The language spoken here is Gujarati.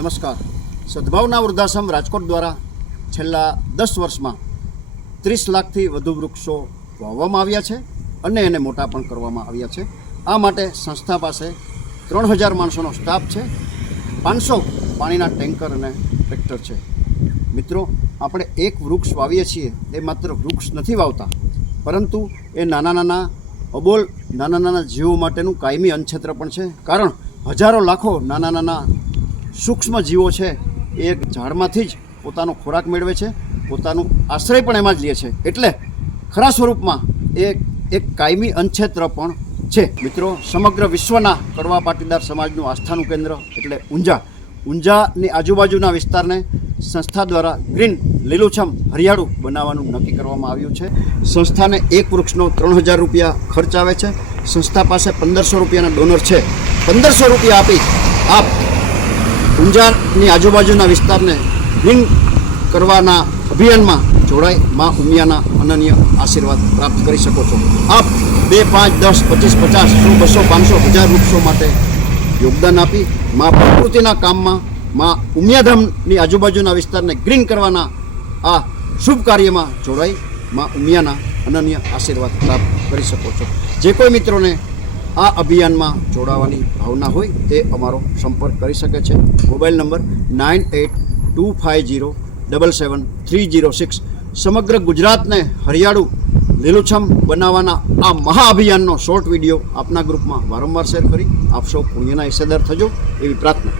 નમસ્કાર. સદભાવના વૃદ્ધાશ્રમ રાજકોટ દ્વારા છેલ્લા 10 વર્ષમાં 30 લાખથી વધુ વૃક્ષો વાવવામાં આવ્યા છે અને એને મોટા પણ કરવામાં આવ્યા છે. આ માટે સંસ્થા પાસે 3000 માણસોનો સ્ટાફ છે, 500 પાણીના ટેન્કર અને ટ્રેક્ટર છે. મિત્રો, આપણે એક વૃક્ષ વાવીએ છીએ એ માત્ર વૃક્ષ નથી વાવતા, પરંતુ એ નાના નાના જીવો માટેનું કાયમી અન્નક્ષેત્ર પણ છે. કારણ હજારો લાખો નાના સૂક્ષ્મ જીવો છે એ એક ઝાડમાંથી જ પોતાનો ખોરાક મેળવે છે, પોતાનું આશ્રય પણ એમાં જ લે છે. એટલે ખરા સ્વરૂપમાં એ એક કાયમી અન્નક્ષેત્ર પણ છે. મિત્રો, સમગ્ર વિશ્વના કડવા પાટીદાર સમાજનું આસ્થાનું કેન્દ્ર એટલે ઊંઝાની આજુબાજુના વિસ્તારને સંસ્થા દ્વારા ગ્રીન લીલુંછમ હરિયાળું બનાવવાનું નક્કી કરવામાં આવ્યું છે. સંસ્થાને એક વૃક્ષનો 3000 રૂપિયા ખર્ચ આવે છે. સંસ્થા પાસે 1500 રૂપિયાના ડોનર છે. 1500 રૂપિયા આપી આપ ઊંઝાની આજુબાજુના વિસ્તારને ગ્રીન કરવાના અભિયાનમાં જોડાઈ મા ઉમિયાના અનન્ય આશીર્વાદ પ્રાપ્ત કરી શકો છો. આપ 2, 5, 10, 25, 50, 100, 200, 500, 1000 વૃક્ષો માટે યોગદાન આપી મા પ્રકૃતિના કામમાં મા ઉમિયાધામની આજુબાજુના વિસ્તારને ગ્રીન કરવાના આ શુભ કાર્યમાં જોડાઈ મા ઉમિયાના અનન્ય આશીર્વાદ પ્રાપ્ત કરી શકો છો. જે કોઈ મિત્રોને આ અભિયાનમાં જોડાવાની ભાવના હોય તે અમારો સંપર્ક કરી શકે છે. Mobile number 9825077306. સમગ્ર ગુજરાતને હરિયાળું લીલુંછમ બનાવવાના આ મહાઅભિયાનનો શોર્ટ વિડીયો આપના ગ્રુપમાં વારંવાર શેર કરી આપ સૌ પુણ્યના હિસ્સેદાર થજો એવી પ્રાર્થના.